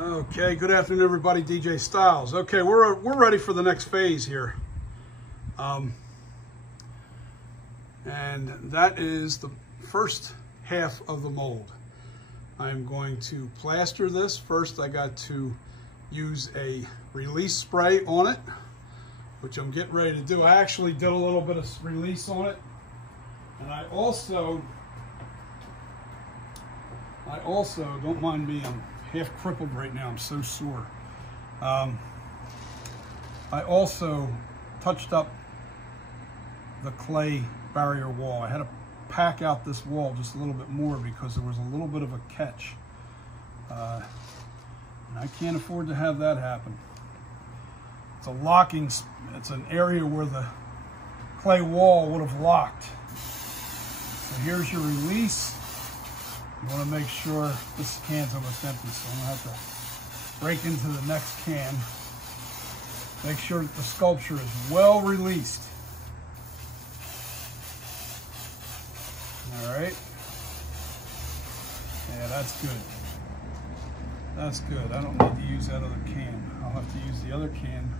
Okay, good afternoon everybody, DJ Styles. Okay, we're ready for the next phase here. And that is the first half of the mold. I'm going to plaster this. First I got to use a release spray on it, which I'm getting ready to do. I actually did a little bit of release on it. And I also, don't mind me, I'm half crippled right now, I'm so sore. I also touched up the clay barrier wall. I had to pack out this wall just a little bit more because there was a little bit of a catch. And I can't afford to have that happen. It's a locking, it's an area where the clay wall would have locked. So here's your release. You want to make sure this can's almost empty, so I'm going to have to break into the next can. Make sure that the sculpture is well released. All right. Yeah, that's good. That's good. I don't need to use that other can. I'll have to use the other can.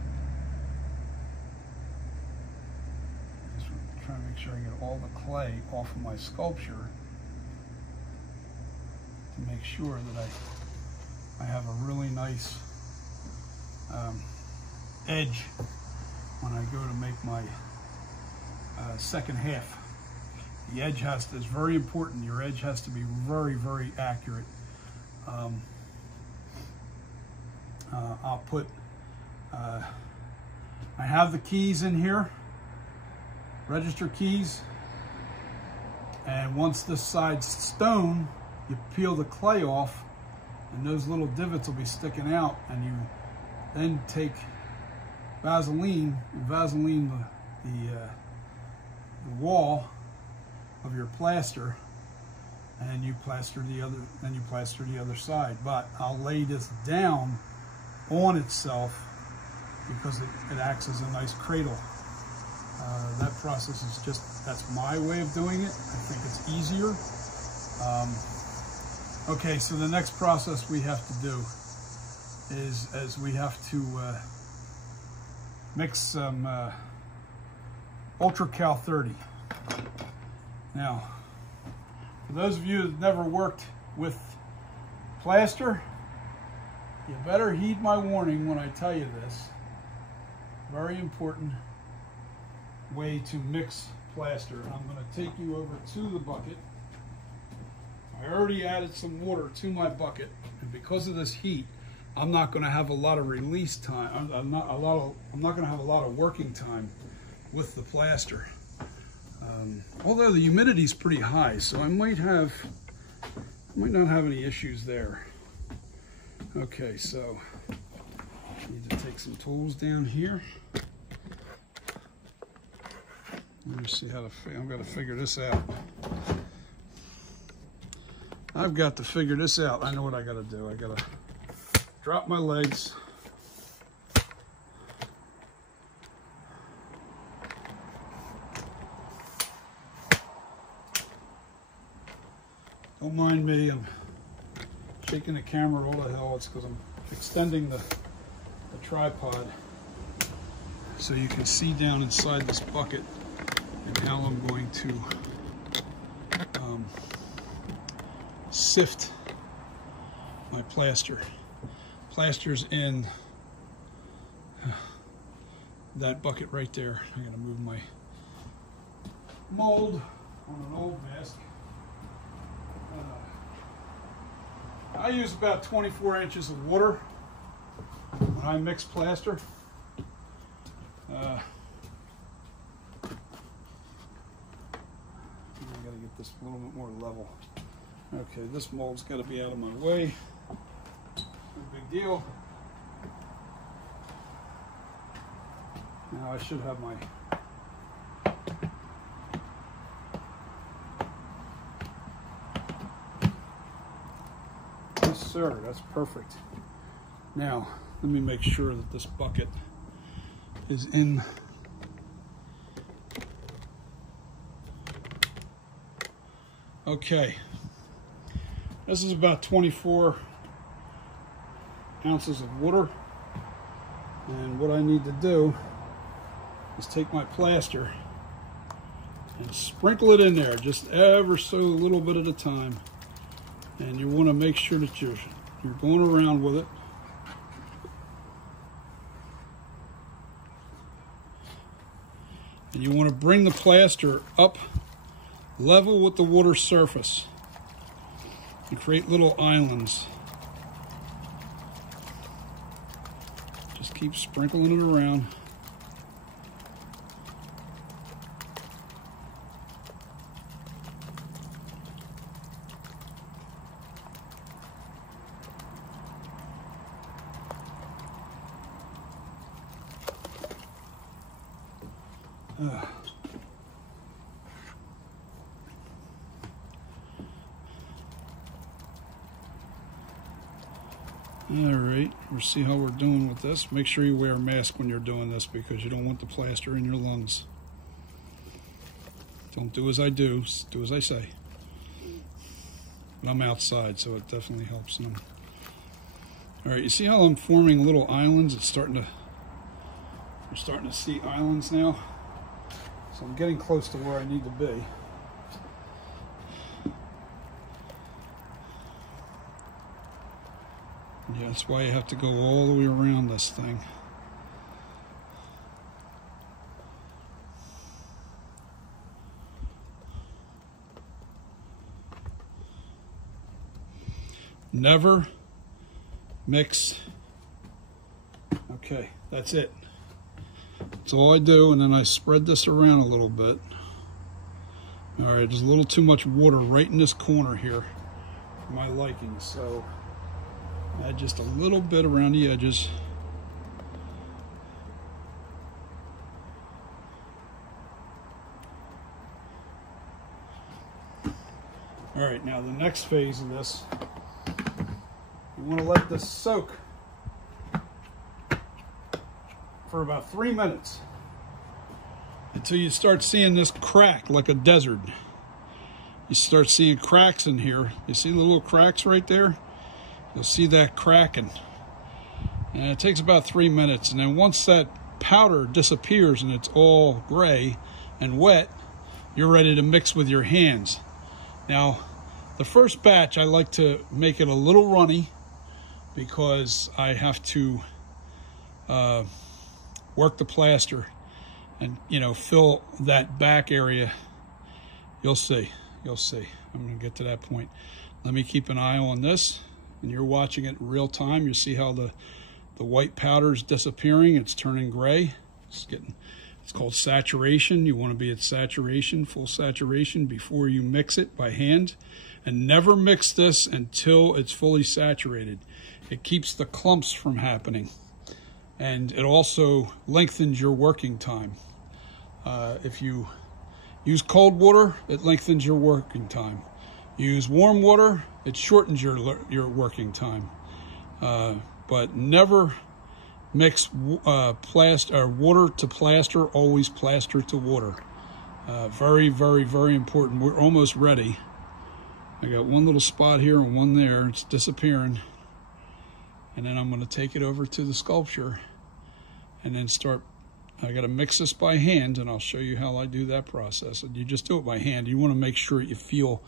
Just trying to make sure I get all the clay off of my sculpture to make sure that I have a really nice edge when I go to make my second half. The edge is very important. Your edge has to be very, very accurate. I'll put, I have the keys in here, register keys, and once this side's stone, you peel the clay off and those little divots will be sticking out, and you then take Vaseline and Vaseline the wall of your plaster, and you plaster the other side. But I'll lay this down on itself because it acts as a nice cradle. That process is just, that's my way of doing it. I think it's easier. Okay, so the next process we have to do is we have to mix some Ultra Cal 30. Now, for those of you that never worked with plaster, you better heed my warning when I tell you this. Very important way to mix plaster. I'm going to take you over to the bucket. I already added some water to my bucket, and because of this heat, I'm not going to have a lot of release time. I'm not going to have a lot of working time with the plaster. Although the humidity is pretty high, so I might not have any issues there. Okay, so I need to take some tools down here. Let me see how I've got to figure this out. I've got to figure this out. I know what I got to do. I got to drop my legs. Don't mind me, I'm shaking the camera all the hell. It's because I'm extending the tripod so you can see down inside this bucket and how I'm going to sift my plaster. Plaster's in that bucket right there. I'm going to move my mold on an old mask. I use about 24 inches of water when I mix plaster. I gotta get this a little bit more level. Okay, this mold's got to be out of my way. No big deal. Now I should have my sir, that's perfect. Now, let me make sure that this bucket is in. Okay, this is about 24 ounces of water. And what I need to do is take my plaster and sprinkle it in there, just ever so little bit at a time. And you want to make sure that you're going around with it. And you want to bring the plaster up level with the water surface and create little islands. Just keep sprinkling it around. All right, we'll see how we're doing with this. Make sure you wear a mask when you're doing this because you don't want the plaster in your lungs. Don't do as I do, do as I say. But I'm outside, so it definitely helps them. All right, you see how I'm forming little islands? We're starting to see islands now. So I'm getting close to where I need to be. Yeah, that's why you have to go all the way around this thing. Never mix. Okay, that's it. That's all I do, and then I spread this around a little bit. All right, there's a little too much water right in this corner here for my liking, so add just a little bit around the edges. All right, now the next phase of this, you want to let this soak for about 3 minutes until you start seeing this crack like a desert. You start seeing cracks in here. You see the little cracks right there? You'll see that cracking. And it takes about 3 minutes. And then once that powder disappears and it's all gray and wet, you're ready to mix with your hands. Now, the first batch, I like to make it a little runny because I have to work the plaster and, you know, fill that back area. You'll see. You'll see. I'm going to get to that point. Let me keep an eye on this. And you're watching it in real time. You see how the white powder is disappearing. It's turning gray. It's called saturation. You want to be at saturation, full saturation, before you mix it by hand. And never mix this until it's fully saturated. It keeps the clumps from happening. And it also lengthens your working time. If you use cold water, it lengthens your working time. Use warm water, it shortens your working time. But never mix water to plaster, always plaster to water. Very, very, very important. We're almost ready. I got one little spot here and one there. It's disappearing. And then I'm going to take it over to the sculpture and then start. I got to mix this by hand, and I'll show you how I do that process. And you just do it by hand. You want to make sure you feel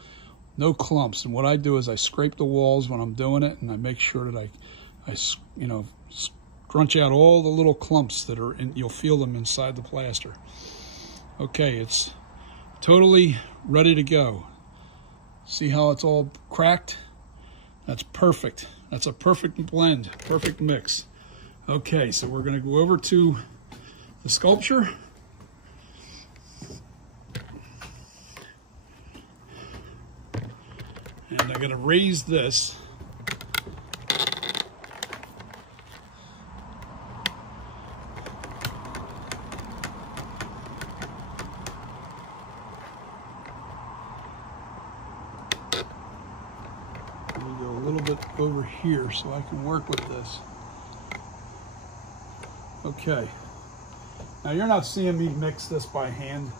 no clumps. And what I do is I scrape the walls when I'm doing it, and I make sure that I you know, scrunch out all the little clumps that are in. You'll feel them inside the plaster. Okay, it's totally ready to go. See how it's all cracked? That's perfect. That's a perfect blend, perfect mix. Okay, so we're going to go over to the sculpture. And I'm going to raise this. Let me go a little bit over here so I can work with this. Okay. Now you're not seeing me mix this by hand.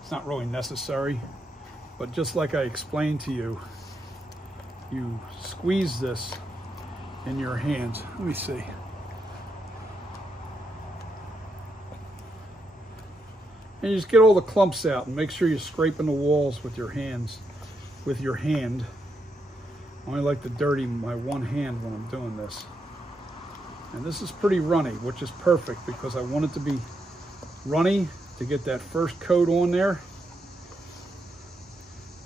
It's not really necessary, but just like I explained to you, you squeeze this in your hands. Let me see. And you just get all the clumps out and make sure you're scraping the walls with your hands, with your hand. I only like to dirty my one hand when I'm doing this. And this is pretty runny, which is perfect because I want it to be runny to get that first coat on there.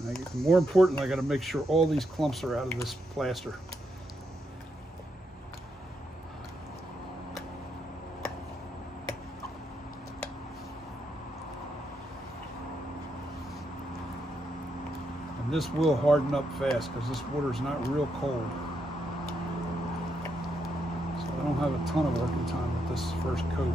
And more important, I got to make sure all these clumps are out of this plaster. And this will harden up fast because this water is not real cold. So I don't have a ton of working time with this first coat.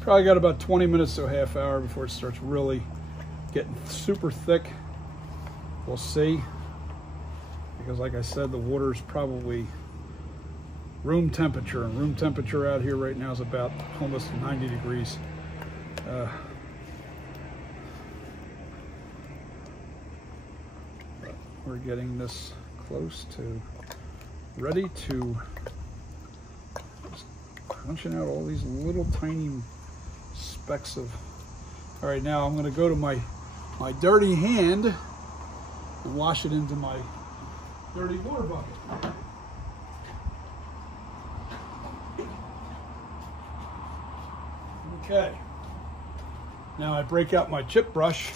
Probably got about 20 minutes to a half hour before it starts really getting super thick. We'll see. Because like I said, the water is probably room temperature. And room temperature out here right now is about almost 90 degrees. But we're getting this close to ready to punching out all these little tiny specks of. All right, now I'm going to go to my dirty hand and wash it into my dirty water bucket. Okay, now I break out my chip brush.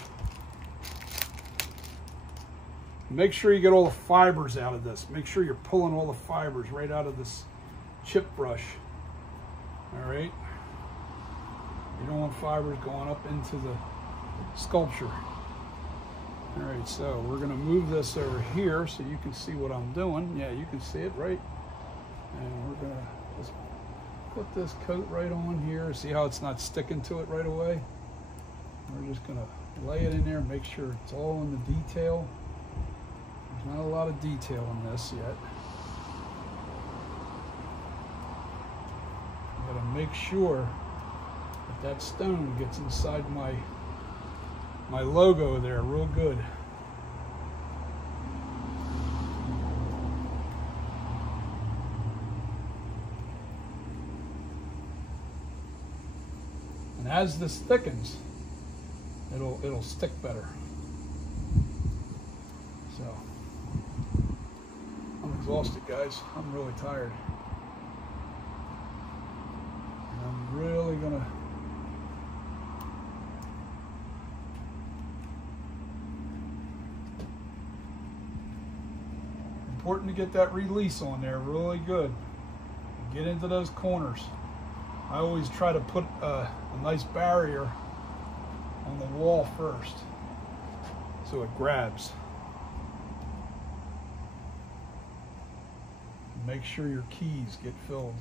Make sure you get all the fibers out of this. Make sure you're pulling all the fibers right out of this chip brush. All right. You don't want fibers going up into the sculpture. All right, so we're gonna move this over here so you can see what I'm doing. Yeah, you can see it, right? And we're gonna just put this coat right on here. See how it's not sticking to it right away? We're just gonna lay it in there, make sure it's all in the detail. There's not a lot of detail in this yet. You gotta make sure that stone gets inside my logo there real good. And as this thickens, it'll stick better. So I'm exhausted, guys. I'm really tired. And I'm really gonna important to get that release on there really good. Get into those corners. I always try to put a nice barrier on the wall first so it grabs. Make sure your keys get filled.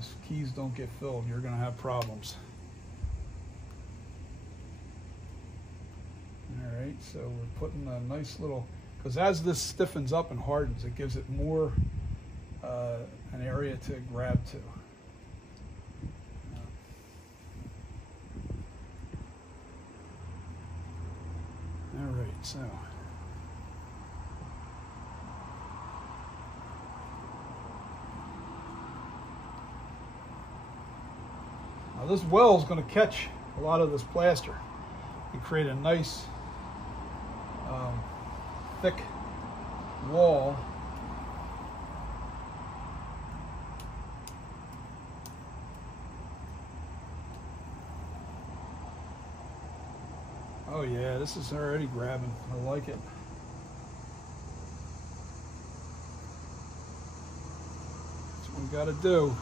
If keys don't get filled, you're going to have problems. All right, so we're putting a nice little, because as this stiffens up and hardens, it gives it more an area to grab to. All right, so. Now this well is going to catch a lot of this plaster and create a nice thick wall. Oh yeah, this is already grabbing. I like it. That's what we got to do.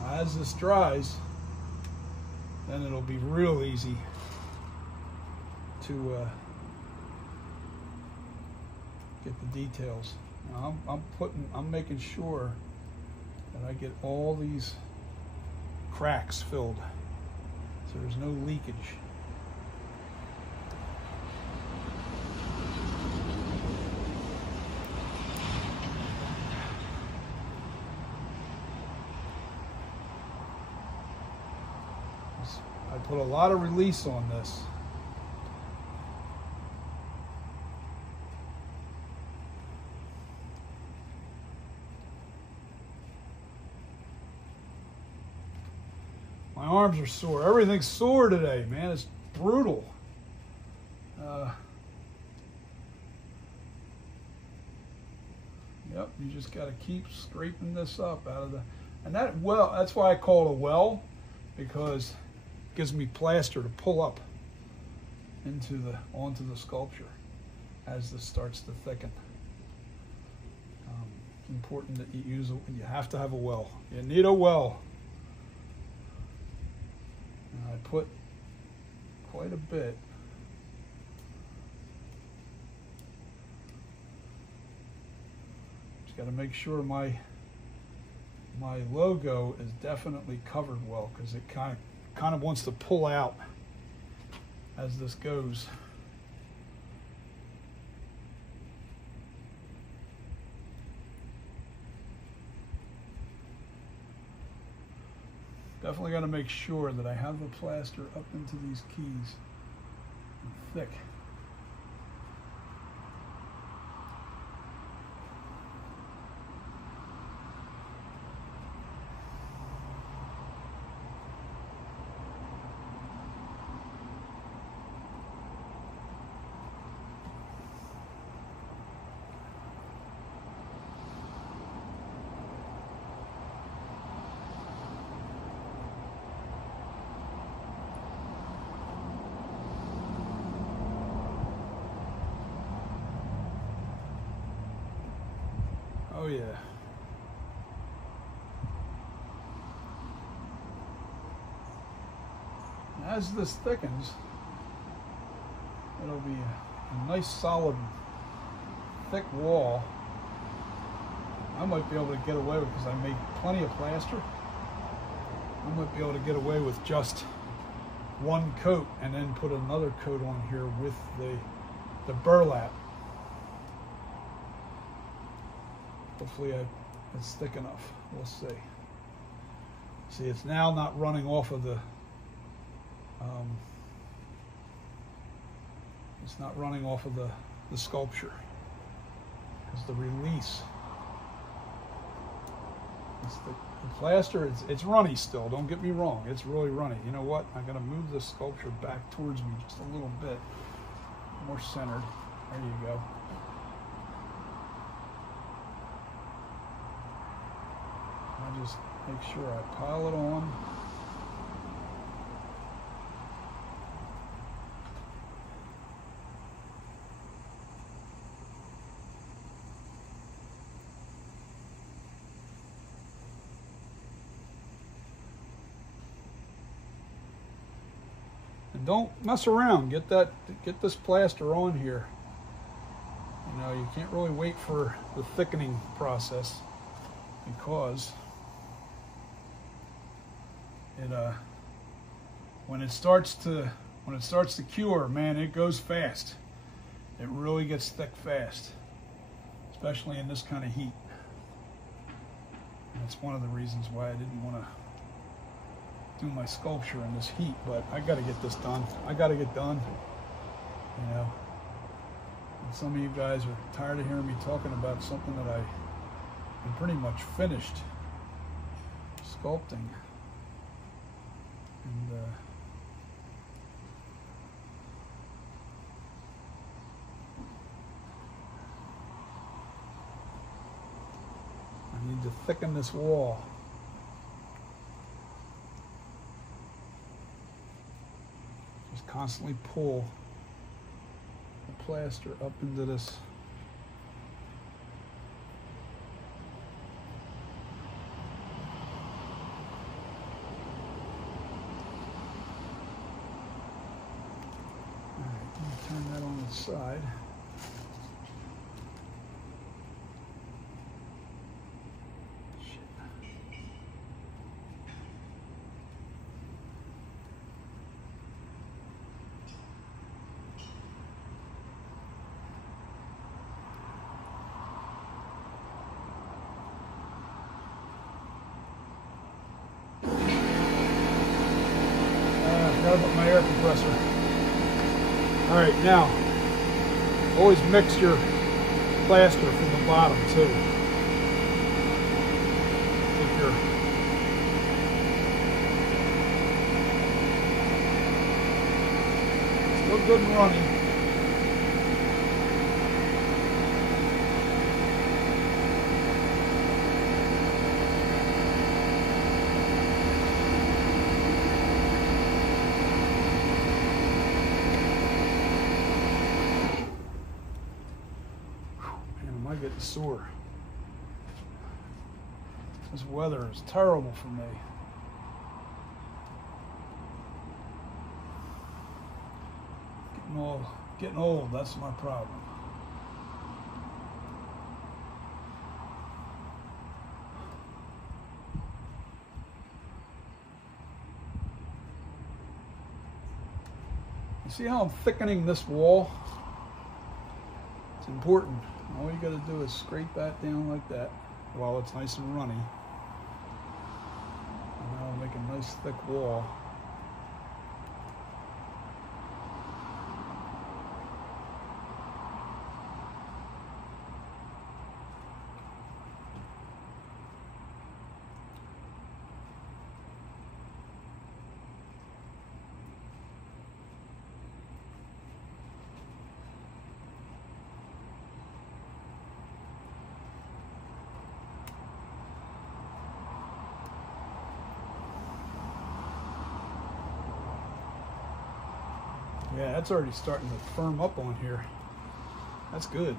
Now, as this dries, then it'll be real easy to get the details. Now I'm making sure that I get all these cracks filled so there's no leakage. I put a lot of release on this. My arms are sore. Everything's sore today, man. It's brutal. Yep, you just got to keep scraping this up out of the, and that well, that's why I call it a well, because it gives me plaster to pull up onto the sculpture as this starts to thicken. It's important that you have to have a well. You need a well. And I put quite a bit. Got to make sure my logo is definitely covered well, because it kind of wants to pull out as this goes. Definitely got to make sure that I have the plaster up into these keys and thick. Oh yeah. As this thickens, it'll be a nice solid thick wall. I might be able to get away with, because I made plenty of plaster, I might be able to get away with just one coat and then put another coat on here with the burlap. Hopefully it's thick enough. We'll see. See, it's now not running off of the it's not running off of the sculpture, because the release, it's the plaster, it's runny still, don't get me wrong, it's really runny. You know what, I'm going to move the sculpture back towards me just a little bit more centered. There you go. I just make sure I pile it on. And don't mess around. Get this plaster on here. You know, you can't really wait for the thickening process, because when it starts to cure, man, it goes fast. It really gets thick fast, especially in this kind of heat. And that's one of the reasons why I didn't want to do my sculpture in this heat, but I got to get this done. I got to get done, you know. And some of you guys are tired of hearing me talking about something that I'm pretty much finished sculpting. And I need to thicken this wall. Just constantly pull the plaster up into this. Turn that on its side. with my air compressor. All right, now, always mix your plaster from the bottom too. Keep your still good and running. Man, am I getting sore? This weather is terrible for me. Getting old, that's my problem. You see how I'm thickening this wall? It's important. All you gotta do is scrape that down like that while it's nice and runny. And that'll make a nice thick wall. Yeah, that's already starting to firm up on here. That's good.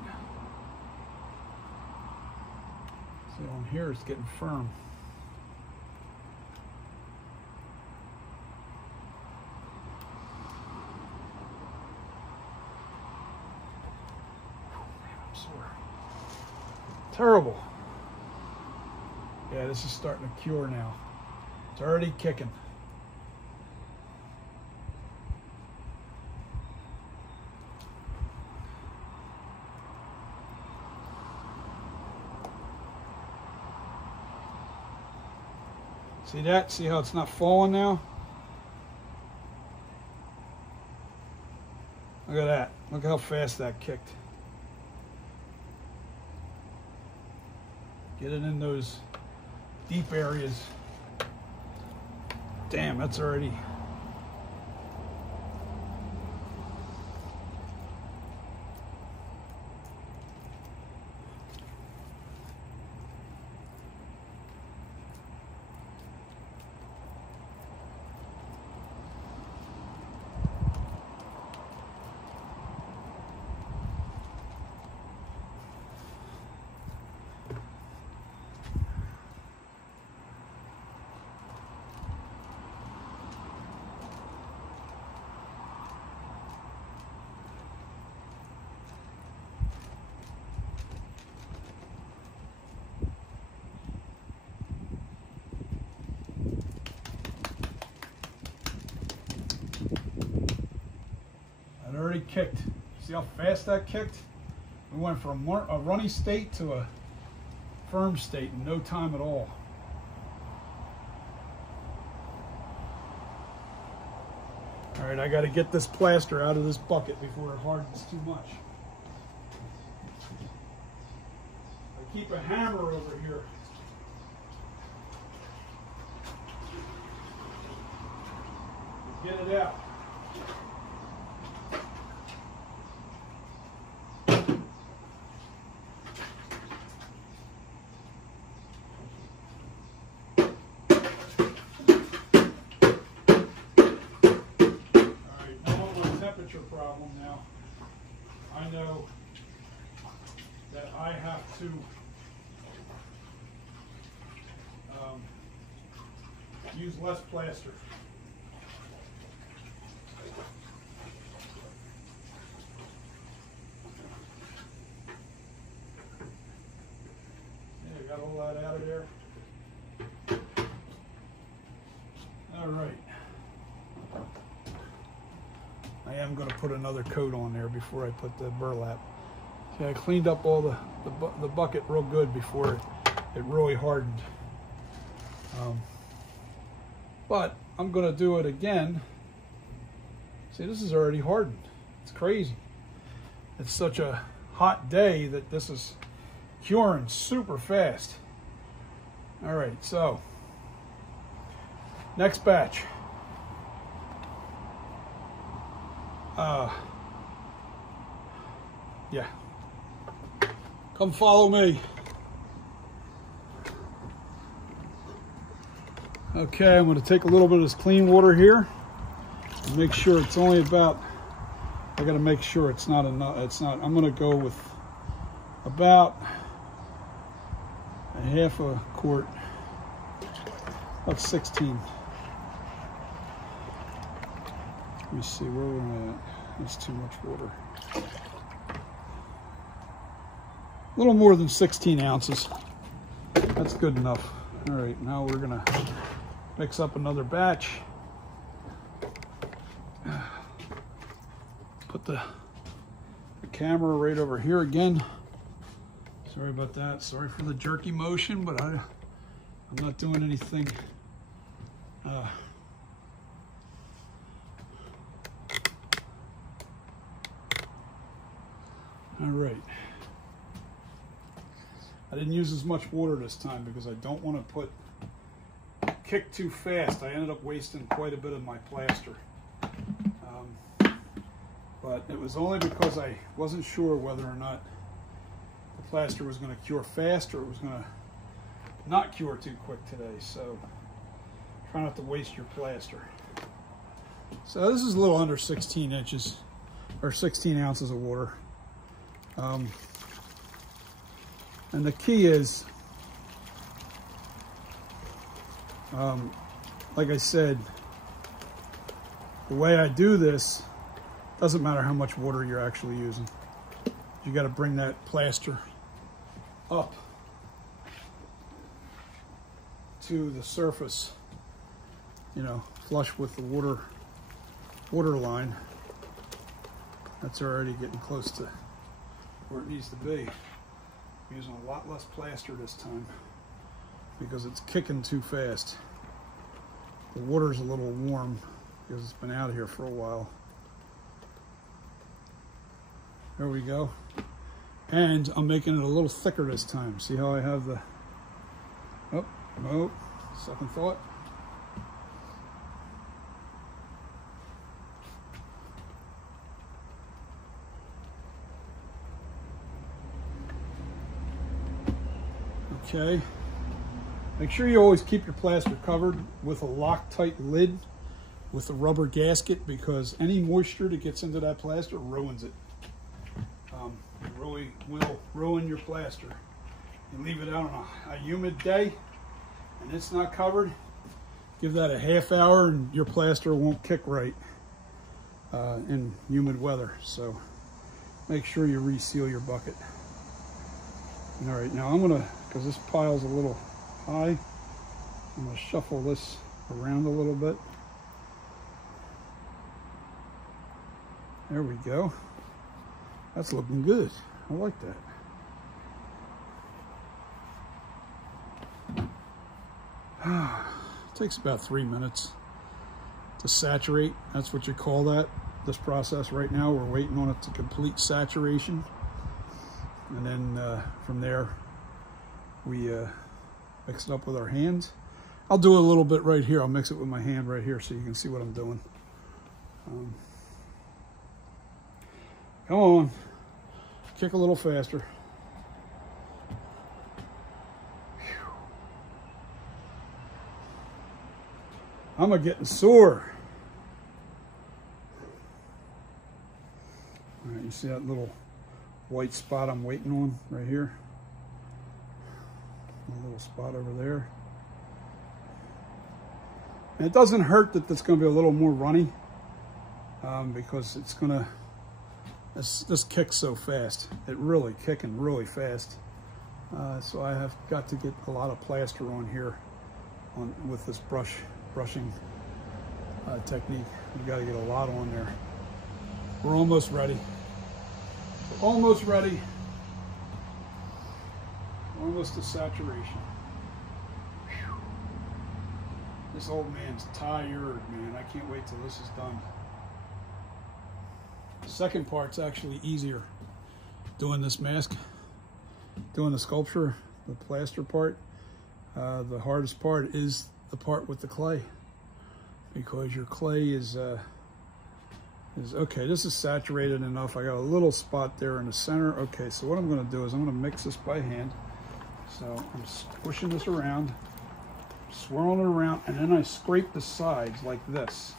See, on here it's getting firm. Man, I'm sore. Terrible. Yeah, this is starting to cure now. It's already kicking. See that? See how it's not falling now? Look at that. Look how fast that kicked. Get it in those deep areas. Damn, that's already... already kicked. See how fast that kicked? We went from a runny state to a firm state in no time at all. All right, I got to get this plaster out of this bucket before it hardens too much. I keep a hammer over here. to get it out. Problem now. I know that I have to use less plaster. Yeah, got all that out of there. All right. I am going to put another coat on there before I put the burlap. See, I cleaned up all the bucket real good before it really hardened. But I'm going to do it again See, this is already hardened. It's crazy. It's such a hot day that this is curing super fast. All right, so next batch. Yeah. Come follow me. Okay, I'm going to take a little bit of this clean water here and make sure it's only about, I got to make sure it's not enough. It's not, I'm going to go with about a half a quart, about 16. Let me see where we're at. That's too much water. A little more than 16 ounces. That's good enough. All right, now we're gonna mix up another batch. Put the camera right over here again. Sorry about that. Sorry for the jerky motion, but I'm not doing anything. All right. I didn't use as much water this time because I don't want to kick too fast. I ended up wasting quite a bit of my plaster. But it was only because I wasn't sure whether or not the plaster was going to cure fast or it was going to not cure too quick today. So try not to waste your plaster. So this is a little under 16 inches or 16 ounces of water. And the key is, like I said, the way I do this, doesn't matter how much water you're actually using. You got to bring that plaster up to the surface, you know, flush with the water line. That's already getting close to where it needs to be. I'm using a lot less plaster this time because it's kicking too fast. The water's a little warm because it's been out here for a while. There we go. And I'm making it a little thicker this time. See how I have the, oh, second thought. Okay. Make sure you always keep your plaster covered with a Loctite lid with a rubber gasket because any moisture that gets into that plaster ruins it. It really will ruin your plaster. You leave it out on a humid day and it's not covered, give that a half hour and your plaster won't kick right in humid weather. So make sure you reseal your bucket. All right, now I'm gonna, because this pile's a little high, I'm gonna shuffle this around a little bit. There we go. That's looking good. I like that. It takes about 3 minutes to saturate. That's what you call that, this process right now. We're waiting on it to complete saturation. And then from there, we mix it up with our hands. I'll do a little bit right here. I'll mix it with my hand right here so you can see what I'm doing. Come on, kick a little faster. Whew. I'm getting sore. All right, you see that little white spot I'm waiting on right here? A little spot over there. And it doesn't hurt that it's going to be a little more runny because it's going to, this kicks so fast. It really kicking really fast. So I have got to get a lot of plaster on here with this brushing technique. We've got to get a lot on there. We're almost ready. Almost ready. Almost to saturation. Whew. This old man's tired, man. I can't wait till this is done. second part's actually easier. Doing this mask, doing the sculpture, the plaster part. The hardest part is the part with the clay, because your clay is okay. This is saturated enough. I got a little spot there in the center. Okay, so what I'm going to do is I'm going to mix this by hand. So I'm squishing this around, swirling it around, and then I scrape the sides like this,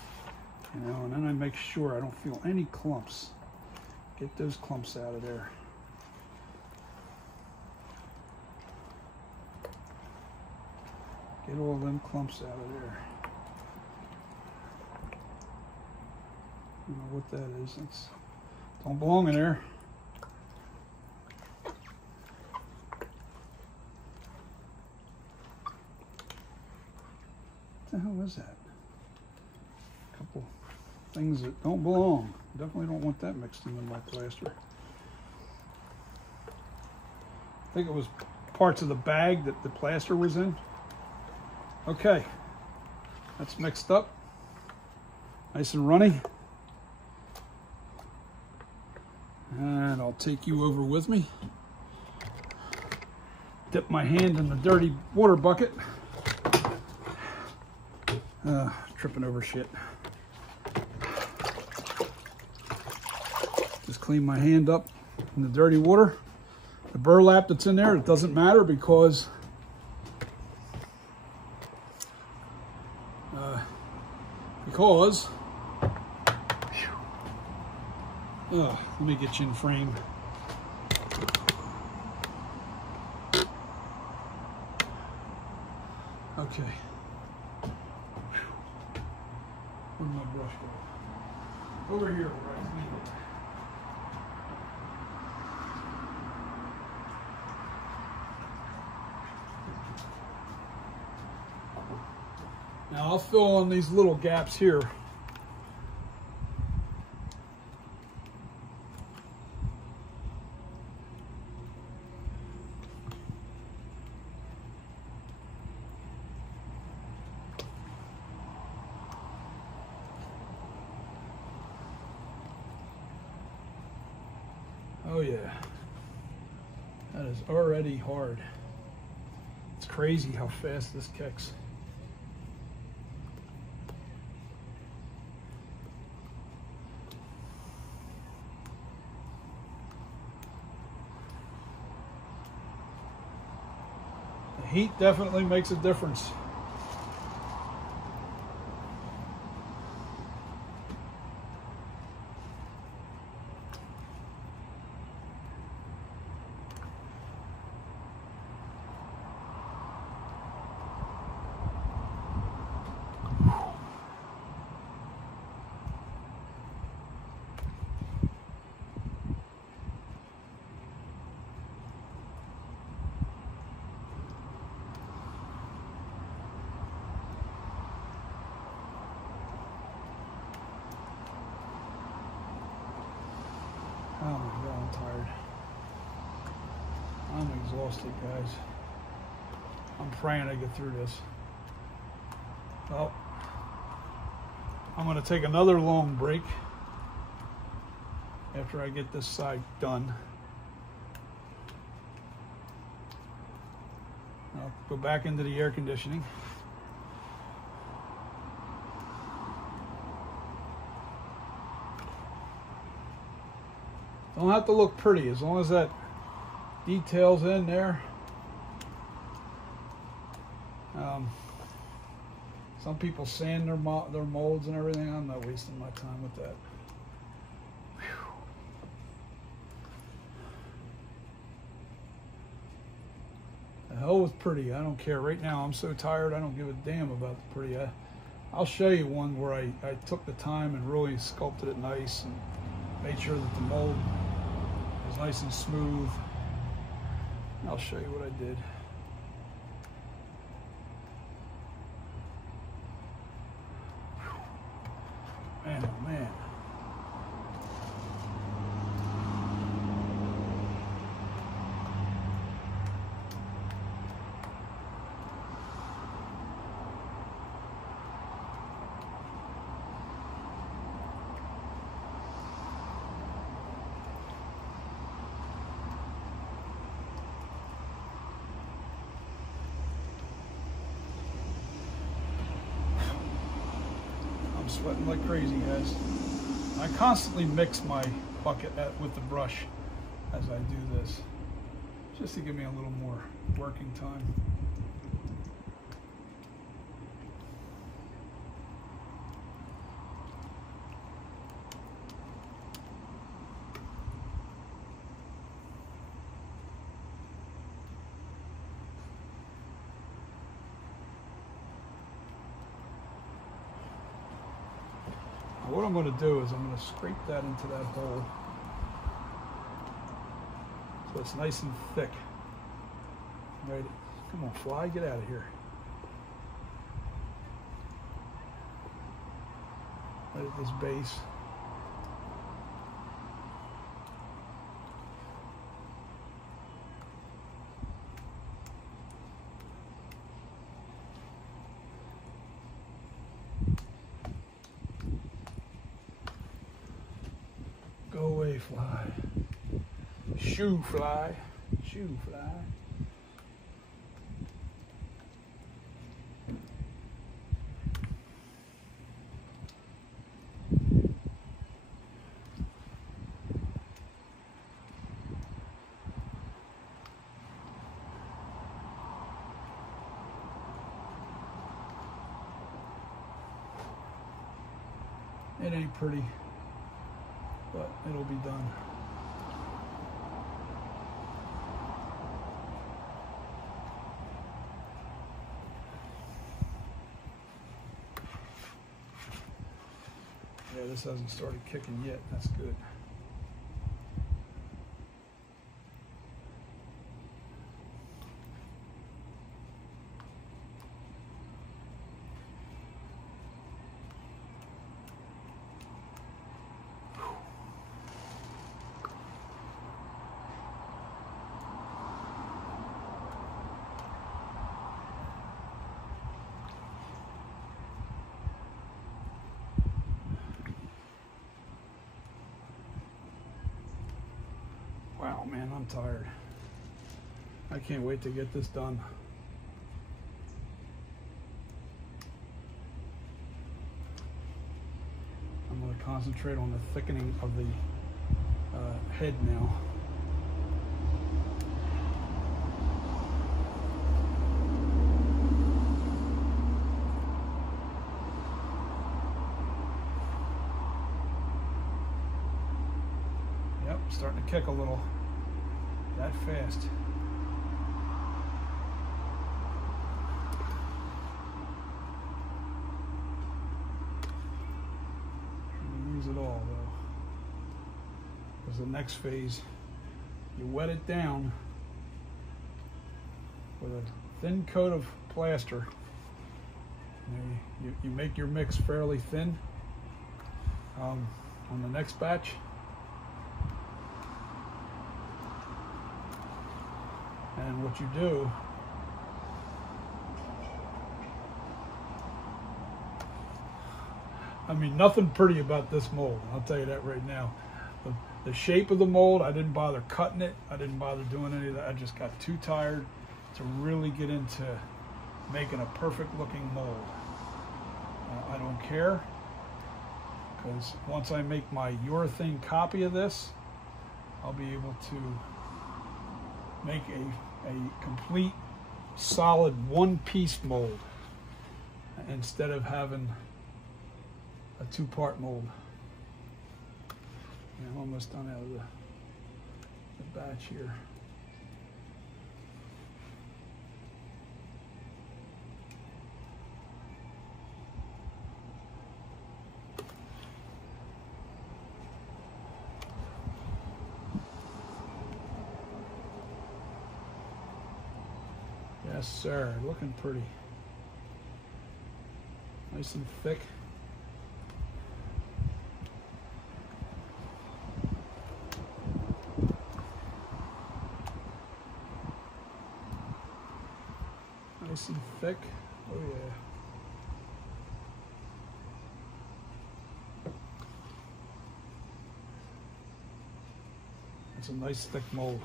you know, and then I make sure I don't feel any clumps. Get those clumps out of there. Get all them clumps out of there. I don't know what that is. It's, don't belong in there. What the hell is that? A couple things that don't belong. Definitely don't want that mixed into my plaster. I think it was parts of the bag that the plaster was in. Okay, that's mixed up, nice and runny. And I'll take you over with me. Dip my hand in the dirty water bucket. Tripping over shit. Just clean my hand up in the dirty water. The burlap that's in there, it doesn't matter because let me get you in frame. Okay. Where'd my brush go? Over here where I cleaned it. Now I'll fill in these little gaps here. Oh yeah, that is already hard. It's crazy how fast this kicks. The heat definitely makes a difference. Oh my God, I'm tired. I'm exhausted, guys. I'm praying I get through this. Well, I'm going to take another long break after I get this side done. I'll go back into the air conditioning. Don't have to look pretty as long as that detail's in there. Some people sand their molds and everything. I'm not wasting my time with that. Whew. The hell with pretty. I don't care. Right now I'm so tired I don't give a damn about the pretty. I'll show you one where I took the time and really sculpted it nice and made sure that the mold was nice and smooth. I'll show you what I did. Man, oh man. sweating like crazy, guys. I constantly mix my bucket with the brush as I do this, just to give me a little more working time. What I'm going to do is I'm going to scrape that into that hole so it's nice and thick. Right, come on, fly, get out of here. Right at this base. Go away, fly. Shoo fly. Shoo fly. It ain't pretty, but it'll be done. Yeah, this hasn't started kicking yet. That's good. Wow, man, I'm tired. I can't wait to get this done. I'm going to concentrate on the thickening of the head now. Yep, starting to kick a little. That fast. Use it all though, because the next phase, you wet it down with a thin coat of plaster. You make your mix fairly thin on the next batch. And what you do, I mean, nothing pretty about this mold, I'll tell you that right now. The shape of the mold, I didn't bother cutting it. I didn't bother doing any of that. I just got too tired to really get into making a perfect looking mold. I don't care, because once I make my urethane copy of this, I'll be able to make a complete solid one-piece mold instead of having a two-part mold. I'm almost done out of the batch here. Yes, sir. Looking pretty. Nice and thick. Nice and thick. Oh yeah. That's a nice thick mold.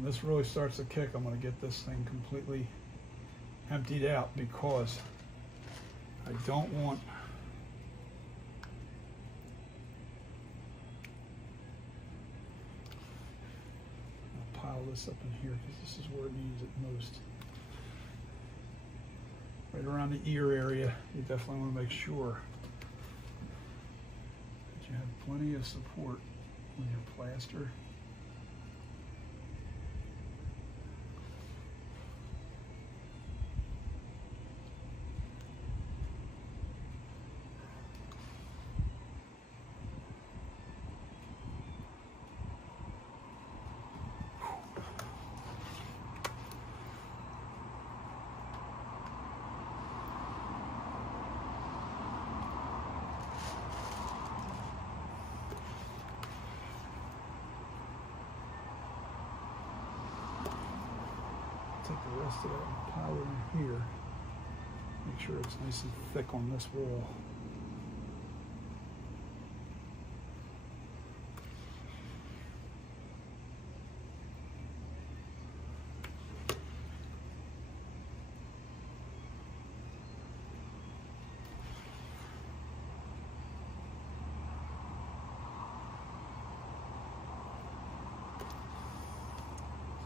when this really starts to kick, I'm going to get this thing completely emptied out, because I don't want I'll pile this up in here because this is where it needs it most. Right around the ear area, you definitely want to make sure that you have plenty of support on your plaster. Take the rest of that and pile it in here. Make sure it's nice and thick on this wall.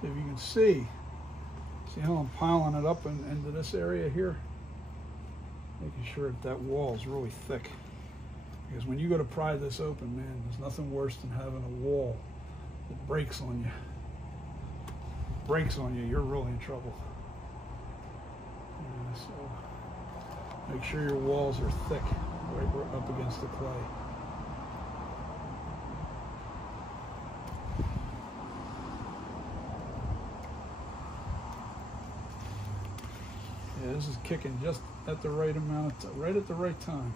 So if you can see how I'm piling it up into this area here? Making sure that that wall is really thick. Because when you go to pry this open, man, there's nothing worse than having a wall that breaks on you. Breaks on you, you're really in trouble. Yeah, so make sure your walls are thick right up against the clay. Yeah, this is kicking just at the right amount of time, right at the right time.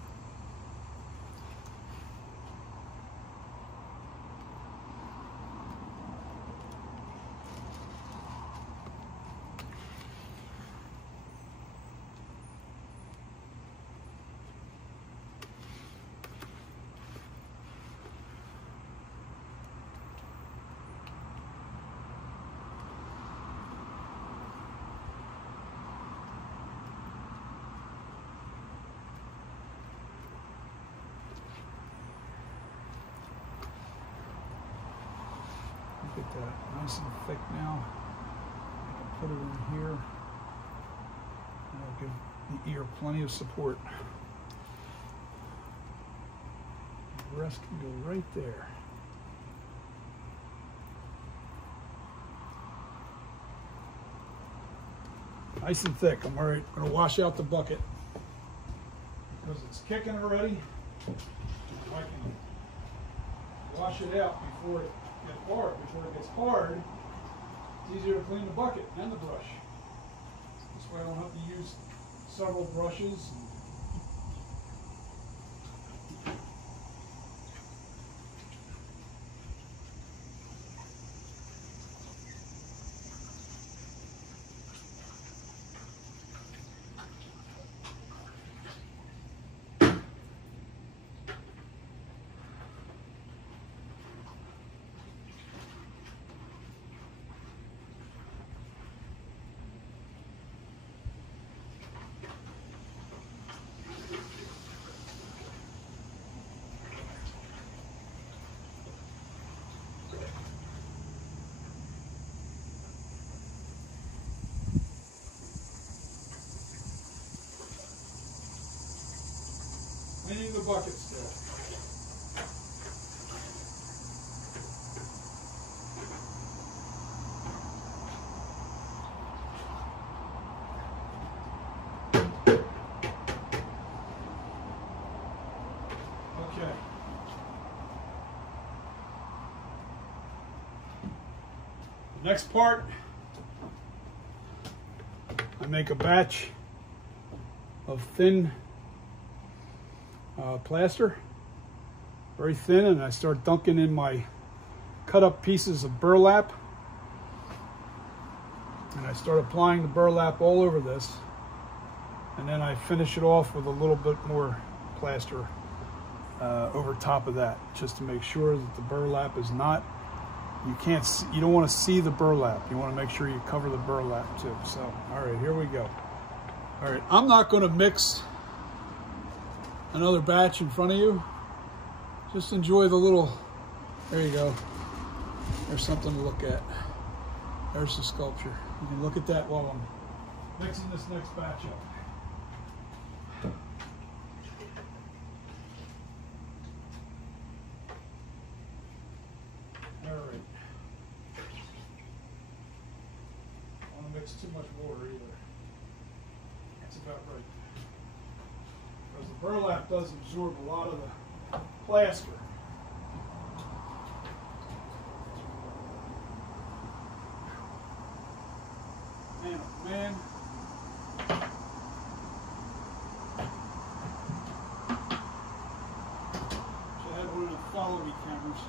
Get that nice and thick now. I can put it in here. And I'll give the ear plenty of support. The rest can go right there. Nice and thick. I'm going to wash out the bucket because it's kicking already. I can wash it out before it gets hard. It's easier to clean the bucket and the brush. This way I don't have to use several brushes. Cleaning the bucket still. Okay. The next part, I make a batch of thin plaster, very thin, and I start dunking in my cut up pieces of burlap, and I start applying the burlap all over this, and then I finish it off with a little bit more plaster over top of that, just to make sure that the burlap is not you don't want to see the burlap. You want to make sure you cover the burlap too. So, all right, here we go. All right, I'm not going to mix another batch in front of you. Just enjoy the little, there you go. There's something to look at. There's the sculpture. You can look at that while I'm mixing this next batch up. All right. Don't want to mix too much water either. That's about right. Because the burlap does absorb a lot of the plaster. Man, oh man. Should have one of the follow me cameras.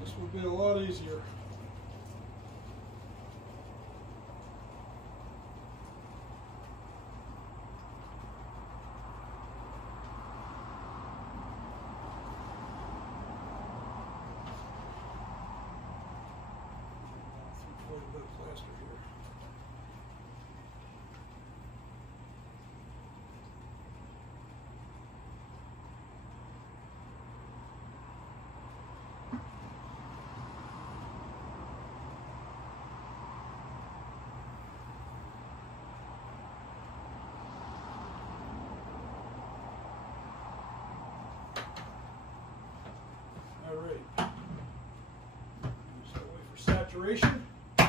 This would be a lot easier. A little bit of plaster here. All right. Just gotta wait for saturation. And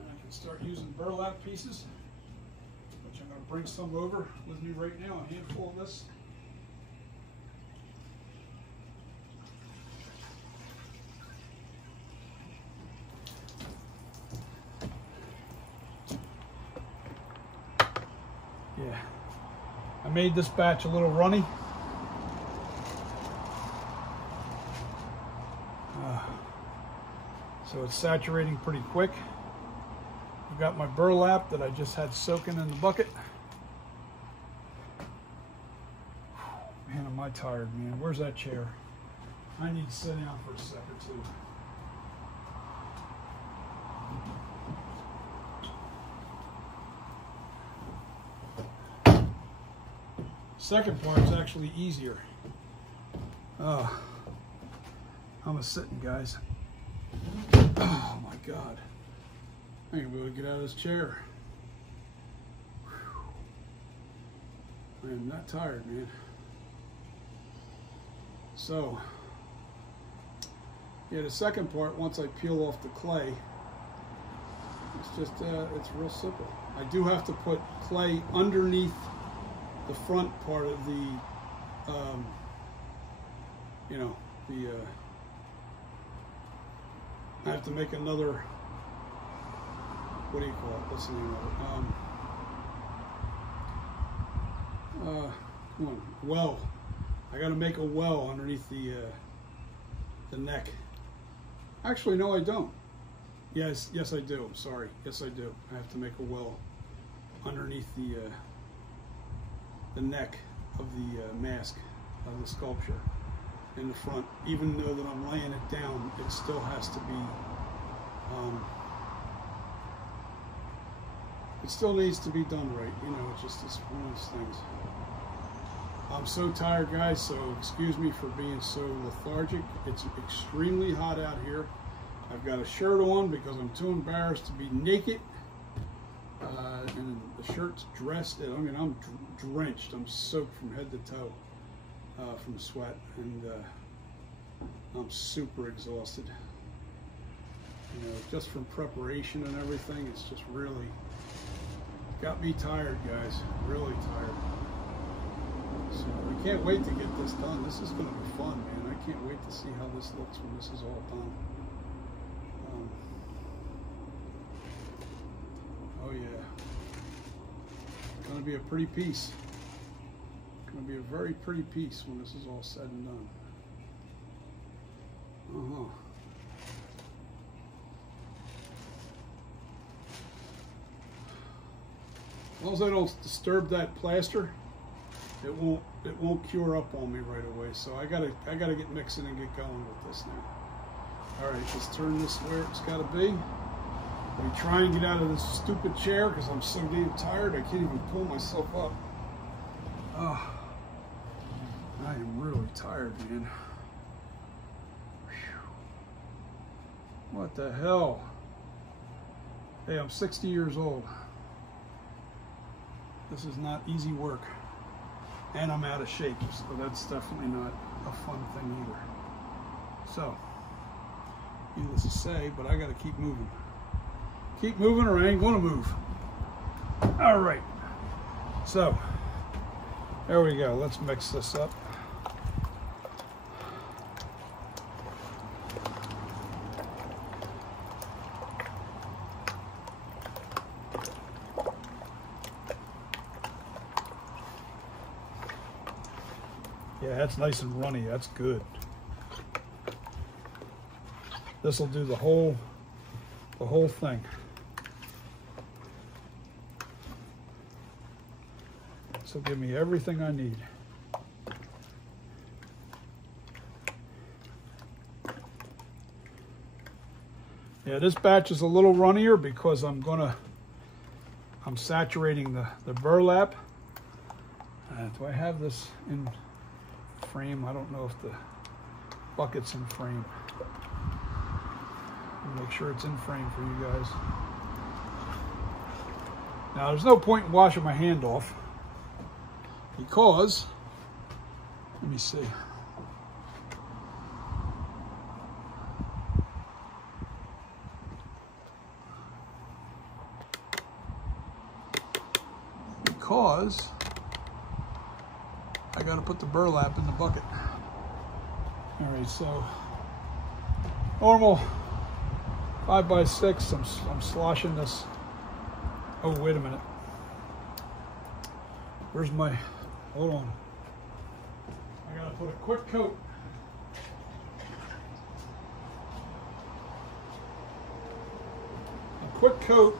I can start using burlap pieces, which I'm going to bring some over with me right now, a handful of this. Yeah. I made this batch a little runny. So it's saturating pretty quick. I've got my burlap that I just had soaking in the bucket. Man, am I tired, man. Where's that chair? I need to sit down for a sec or two. Second part is actually easier. Oh, I'm a sitting, guys. Oh my God. I ain't gonna be able to get out of this chair. I am not tired, man. So, yeah, the second part, once I peel off the clay, it's just, it's real simple. I do have to put clay underneath the front part of the, you know, the, I have to make another, what do you call it? What's the name of it? Come on, well. I got to make a well underneath the neck. Actually, no, I don't. Yes, I do. I'm sorry. Yes, I do. I have to make a well underneath the neck of the mask of the sculpture in the front. Even though that I'm laying it down, it still has to be. It still needs to be done right. You know, it's one of those things. I'm so tired, guys, so excuse me for being so lethargic. It's extremely hot out here. I've got a shirt on because I'm too embarrassed to be naked. And the shirt's dressed. I mean, I'm drenched. I'm soaked from head to toe from sweat. And I'm super exhausted. You know, just from preparation and everything, it's just really got me tired, guys. Really tired. So we can't wait to get this done. This is going to be fun, man. I can't wait to see how this looks when this is all done. to be a pretty piece. It's going to be a very pretty piece when this is all said and done. As long as I don't disturb that plaster, it won't cure up on me right away. So I gotta get mixing and get going with this now. All right, let's turn this where it's got to be. Let me try and get out of this stupid chair because I'm so damn tired. I can't even pull myself up. Oh, I am really tired, man. Whew. What the hell? Hey, I'm 60 years old. This is not easy work. And I'm out of shape, so that's definitely not a fun thing either. So, needless to say, but I gotta keep moving. Keep moving or I ain't gonna move. All right, so, there we go. Let's mix this up. Yeah, that's nice and runny. That's good. This will do the whole thing. This will give me everything I need. Yeah, this batch is a little runnier because I'm saturating the burlap. Do I have this in frame? I don't know if the bucket's in frame. Make sure it's in frame for you guys. Now there's no point in washing my hand off because, let me see. Because I got to put the burlap in the bucket. All right, so normal 5x6. I'm sloshing this. Oh, wait a minute. Where's my? Hold on. I got to put a quick coat. A quick coat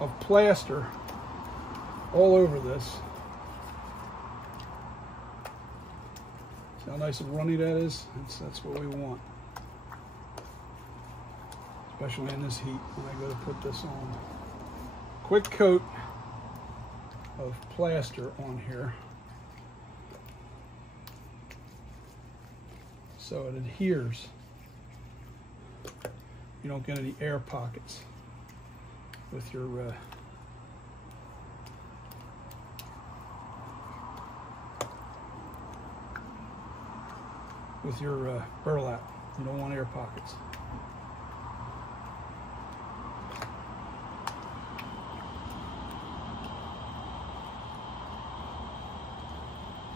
of plaster all over this. See how nice and runny that is? That's what we want. Especially in this heat when I go to put this on. Quick coat of plaster on here so it adheres. You don't get any air pockets with your burlap. You don't want air pockets.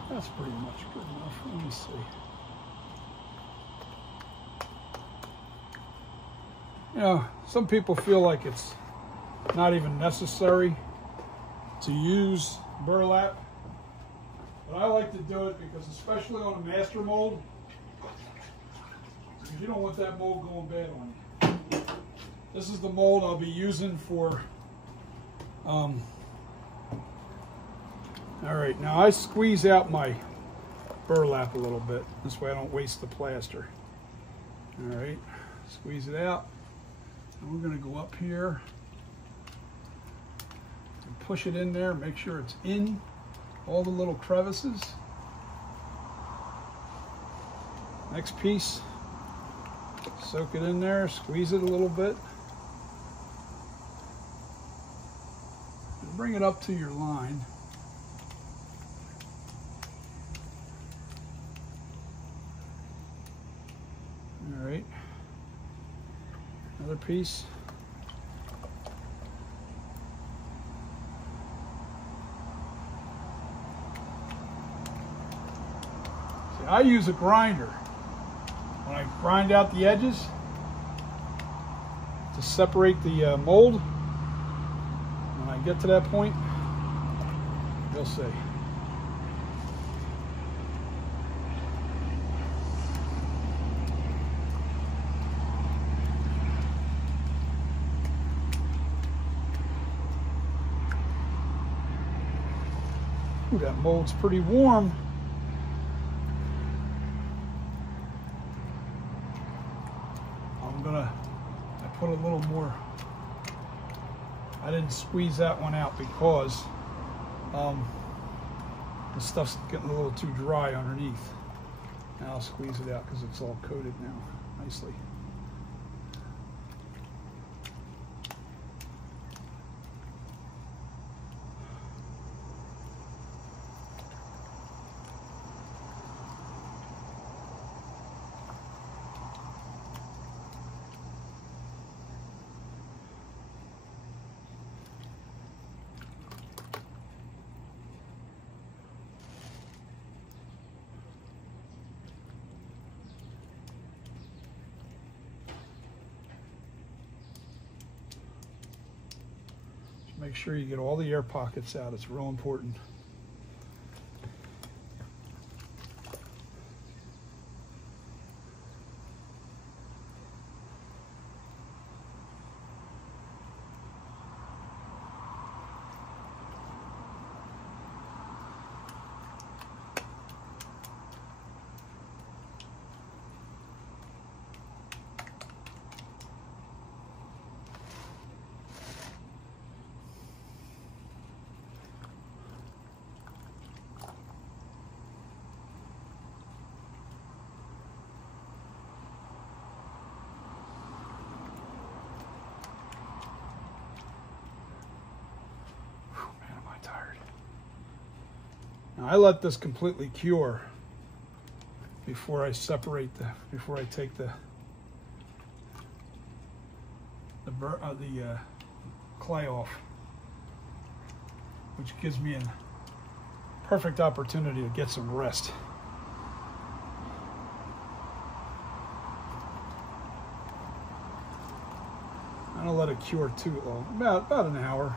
That's pretty much good enough. Let me see. You know, some people feel like it's not even necessary to use burlap, but I like to do it because, especially on a master mold, because you don't want that mold going bad on you. This is the mold I'll be using for all right, now I squeeze out my burlap a little bit. This way I don't waste the plaster. All right, squeeze it out. And we're gonna go up here and push it in there, make sure it's in all the little crevices. Next piece, soak it in there, squeeze it a little bit. And bring it up to your line. All right, another piece. See, I use a grinder when I grind out the edges to separate the mold. When I get to that point, We'll see. Ooh, that mold's pretty warm. I put a little more. I didn't squeeze that one out because the stuff's getting a little too dry underneath. Now I'll squeeze it out because it's all coated now nicely. Make sure you get all the air pockets out. It's real important. Now, I let this completely cure before I separate before I take the clay off, which gives me a perfect opportunity to get some rest. I'm gonna let it cure too long, about an hour.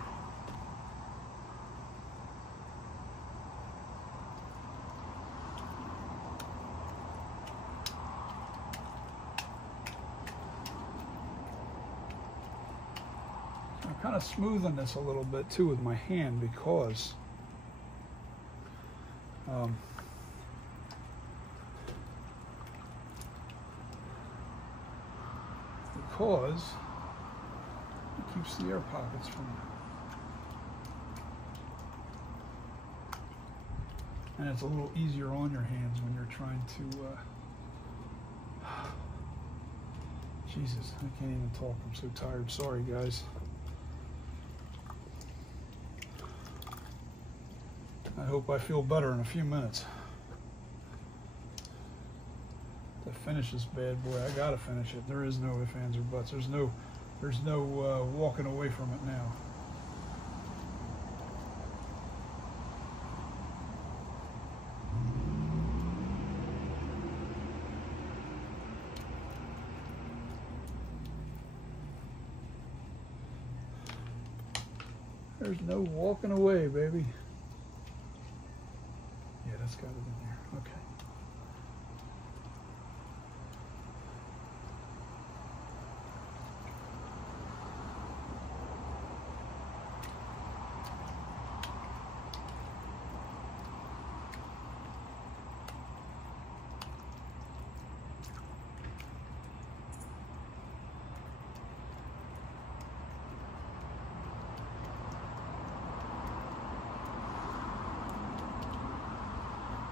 Kind of smoothing this a little bit too with my hand because it keeps the air pockets from, and it's a little easier on your hands when you're trying to Jesus, I can't even talk, I'm so tired, sorry guys. I hope I feel better in a few minutes. To finish this bad boy, I gotta finish it. There is no ifs, ands, or buts. There's no walking away from it now. There's no walking away, baby. Yeah, that's got it in there. Okay.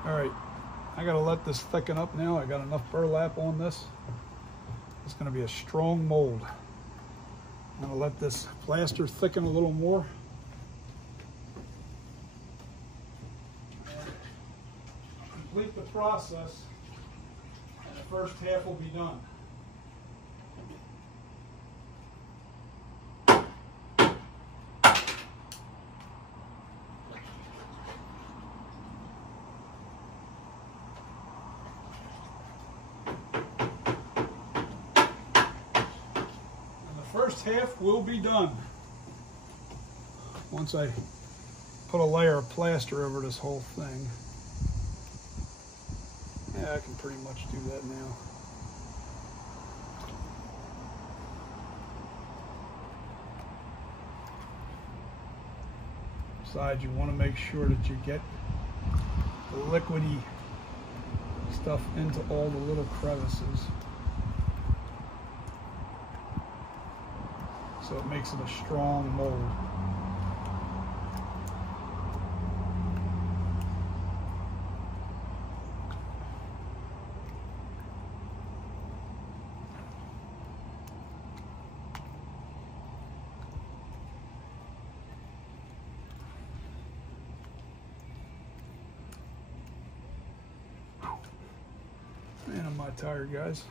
All right, I gotta let this thicken up now. I got enough burlap on this. It's gonna be a strong mold. I'm gonna let this plaster thicken a little more. Complete the process, and the first half will be done. First half will be done once I put a layer of plaster over this whole thing. Yeah, I can pretty much do that now. Besides, you want to make sure that you get the liquidy stuff into all the little crevices, so it makes it a strong mold. Man, I'm not tired, guys.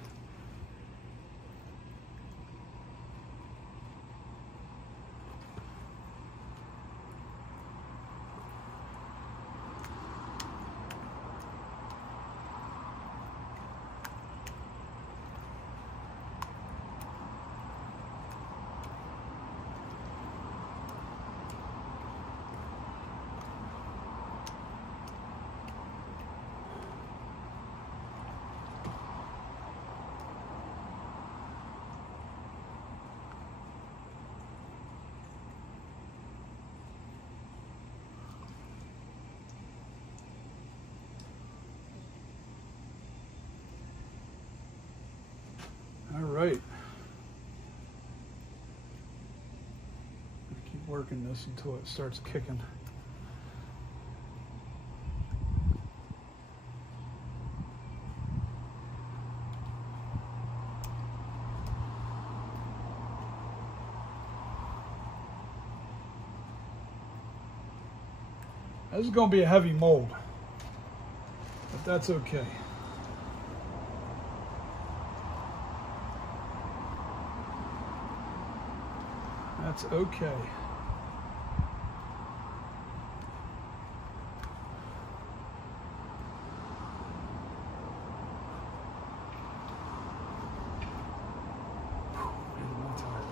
All right. Keep working this until it starts kicking. This is going to be a heavy mold, but that's okay. That's okay.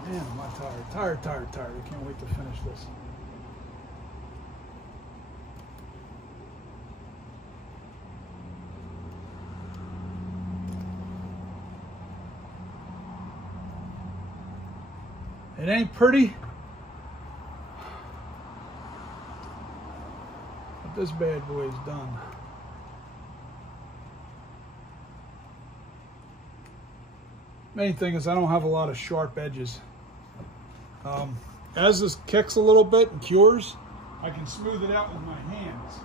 Man, am I tired. Tired. I can't wait to finish this. It ain't pretty, but this bad boy is done. Main thing is I don't have a lot of sharp edges. As this kicks a little bit and cures, I can smooth it out with my hands.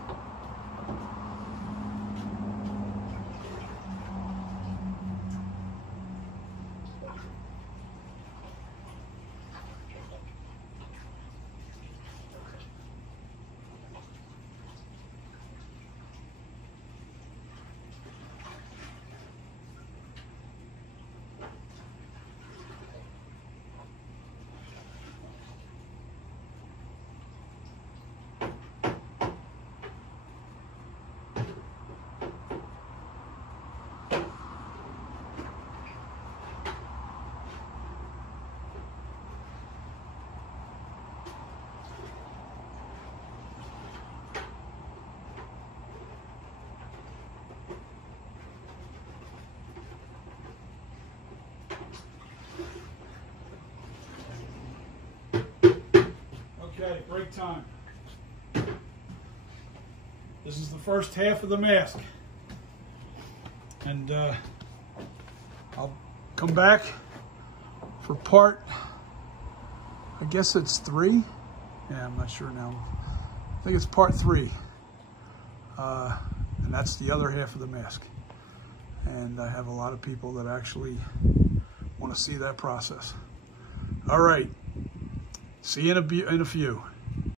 Okay, break time. This is the first half of the mask. And I'll come back for part, I guess it's 3. Yeah, I'm not sure now. I think it's part 3. And that's the other half of the mask. And I have a lot of people that actually want to see that process. All right. See you in a few.